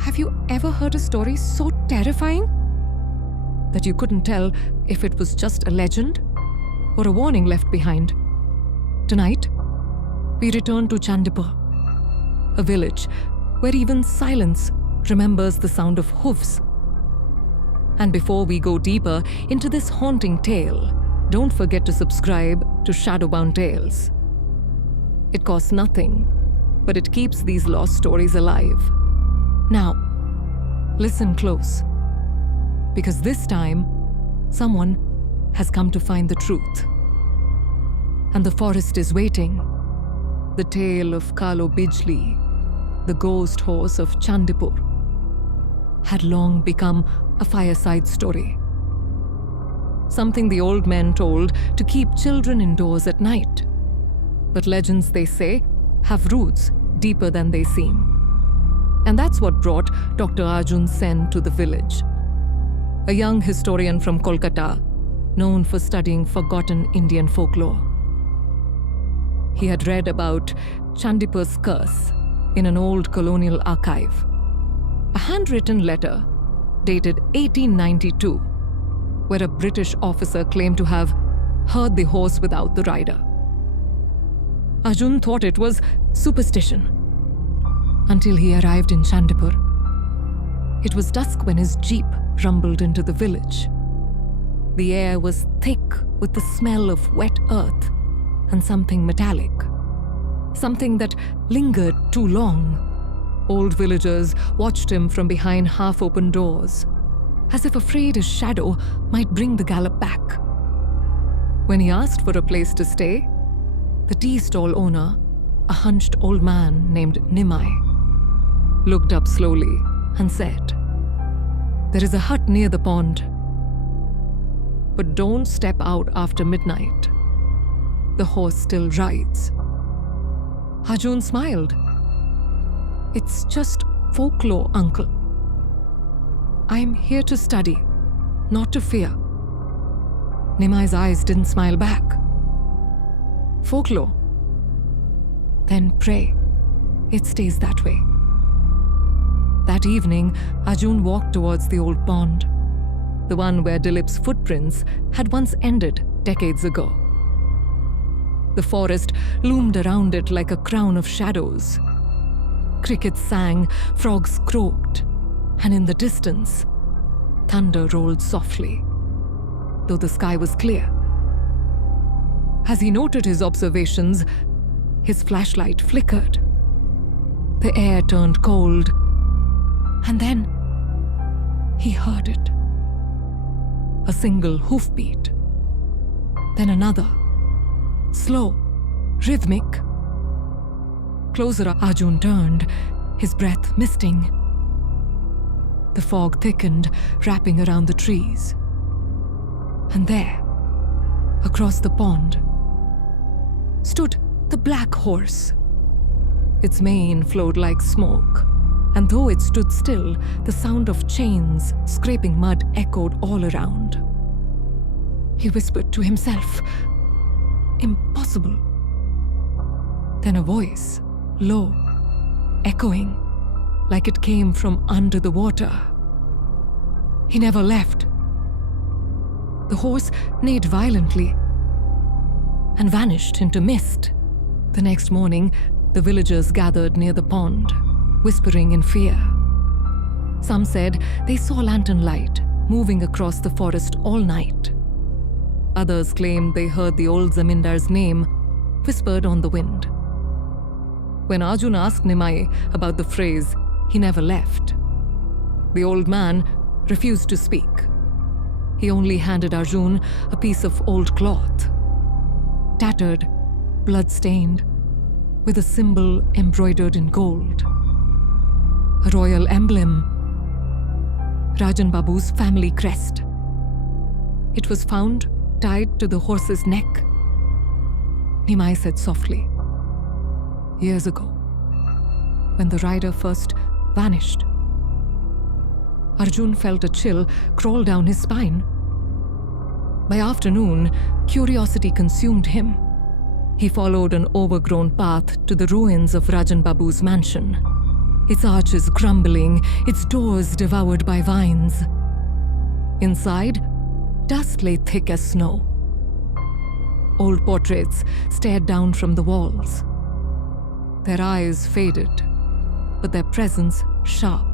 Have you ever heard a story so terrifying that you couldn't tell if it was just a legend or a warning left behind? Tonight, we return to Chandipur, a village where even silence remembers the sound of hoofs. And before we go deeper into this haunting tale, don't forget to subscribe to Shadowbound Tales. It costs nothing, but it keeps these lost stories alive. Now, listen close, because this time, someone has come to find the truth. And the forest is waiting. The tale of Kaalo Bijli, the ghost horse of Chandipur, had long become a fireside story. Something the old men told to keep children indoors at night. But legends, they say, have roots deeper than they seem. And that's what brought Dr. Arjun Sen to the village. A young historian from Kolkata, known for studying forgotten Indian folklore. He had read about Chandipur's curse in an old colonial archive. A handwritten letter dated 1892, where a British officer claimed to have heard the horse without the rider. Arjun thought it was superstition until he arrived in Chandipur. It was dusk when his jeep rumbled into the village. The air was thick with the smell of wet earth and something metallic, something that lingered too long. Old villagers watched him from behind half-open doors, as if afraid his shadow might bring the gallop back. When he asked for a place to stay, the tea stall owner, a hunched old man named Nimai, looked up slowly and said, "There is a hut near the pond, but don't step out after midnight. The horse still rides." Arjun smiled. "It's just folklore, uncle. I'm here to study, not to fear." Nimai's eyes didn't smile back. "Folklore? Then pray it stays that way." That evening, Arjun walked towards the old pond, the one where Dilip's footprints had once ended decades ago. The forest loomed around it like a crown of shadows. Crickets sang, frogs croaked, and in the distance, thunder rolled softly, though the sky was clear. As he noted his observations, his flashlight flickered. The air turned cold, and then he heard it. A single hoofbeat, then another, slow, rhythmic. Closer Arjun turned, his breath misting. The fog thickened, wrapping around the trees. And there, across the pond, stood the black horse. Its mane flowed like smoke, and though it stood still, the sound of chains scraping mud echoed all around. He whispered to himself, "Impossible." Then a voice, low, echoing, like it came from under the water. "He never left." The horse neighed violently and vanished into mist. The next morning, the villagers gathered near the pond, whispering in fear. Some said they saw lantern light moving across the forest all night. Others claimed they heard the old zamindar's name whispered on the wind. When Arjun asked Nimai about the phrase, "He never left," the old man refused to speak. He only handed Arjun a piece of old cloth, tattered, blood-stained, with a symbol embroidered in gold. A royal emblem, Rajan Babu's family crest. It was found tied to the horse's neck. Nimai said softly, "Years ago, when the rider first vanished." Arjun felt a chill crawl down his spine. By afternoon, curiosity consumed him. He followed an overgrown path to the ruins of Rajan Babu's mansion. its arches crumbling, its doors devoured by vines. Inside, dust lay thick as snow. Old portraits stared down from the walls. Their eyes faded, but their presence sharp.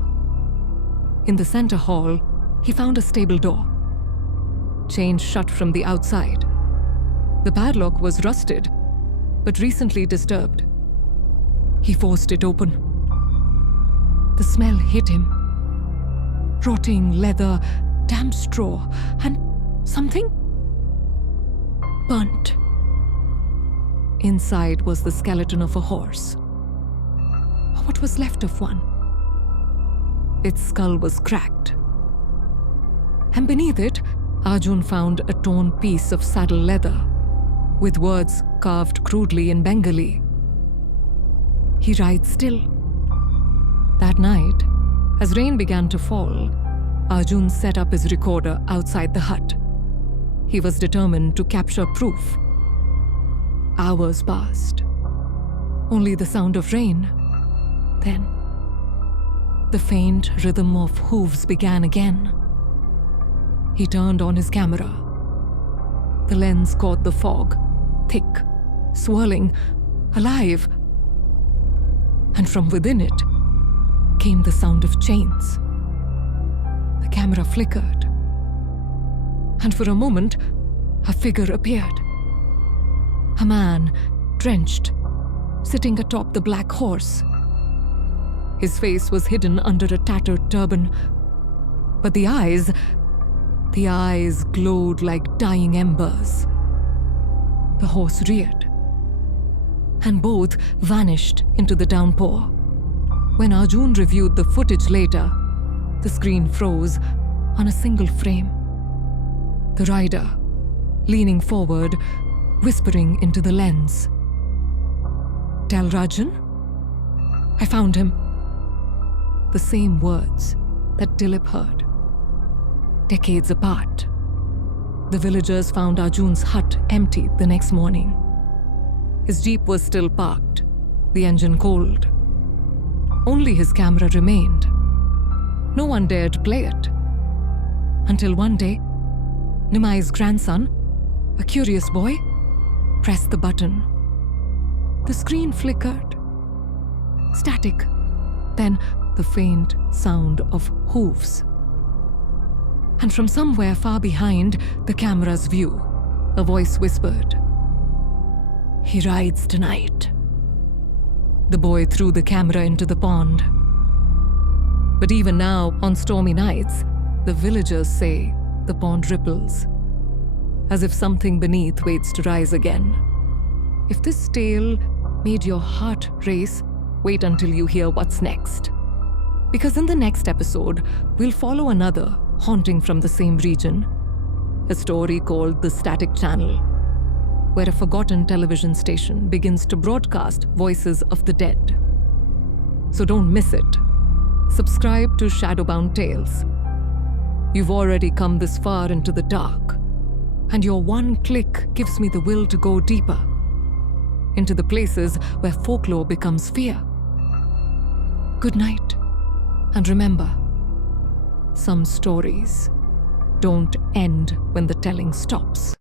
In the center hall, he found a stable door, chained shut from the outside. The padlock was rusted, but recently disturbed. He forced it open. The smell hit him. Rotting leather, damp straw, and something burnt. Inside was the skeleton of a horse. Or what was left of one. Its skull was cracked. And beneath it, Arjun found a torn piece of saddle leather, with words carved crudely in Bengali. He rides still. That night, as rain began to fall, Arjun set up his recorder outside the hut. He was determined to capture proof. Hours passed. Only the sound of rain. Then, the faint rhythm of hooves began again. He turned on his camera. The lens caught the fog, thick, swirling, alive. And from within it came the sound of chains. The camera flickered. And for a moment, a figure appeared. A man, drenched, sitting atop the black horse. His face was hidden under a tattered turban, but the eyes glowed like dying embers. The horse reared, and both vanished into the downpour. When Arjun reviewed the footage later, the screen froze on a single frame. The rider, leaning forward, whispering into the lens. "Tell Rajan? I found him." The same words that Dilip heard. Decades apart. The villagers found Arjun's hut empty the next morning. His jeep was still parked, the engine cold. Only his camera remained. No one dared play it. Until one day, Nimai's grandson, a curious boy, pressed the button. The screen flickered. Static. Then the faint sound of hooves. And from somewhere far behind the camera's view, a voice whispered, "He rides tonight." The boy threw the camera into the pond. But even now, on stormy nights, the villagers say the pond ripples, as if something beneath waits to rise again. If this tale made your heart race, wait until you hear what's next. Because in the next episode, we'll follow another haunting from the same region, a story called The Static Channel, where a forgotten television station begins to broadcast voices of the dead. So don't miss it. Subscribe to Shadowbound Tales. You've already come this far into the dark, and your one click gives me the will to go deeper, into the places where folklore becomes fear. Good night, and remember, some stories don't end when the telling stops.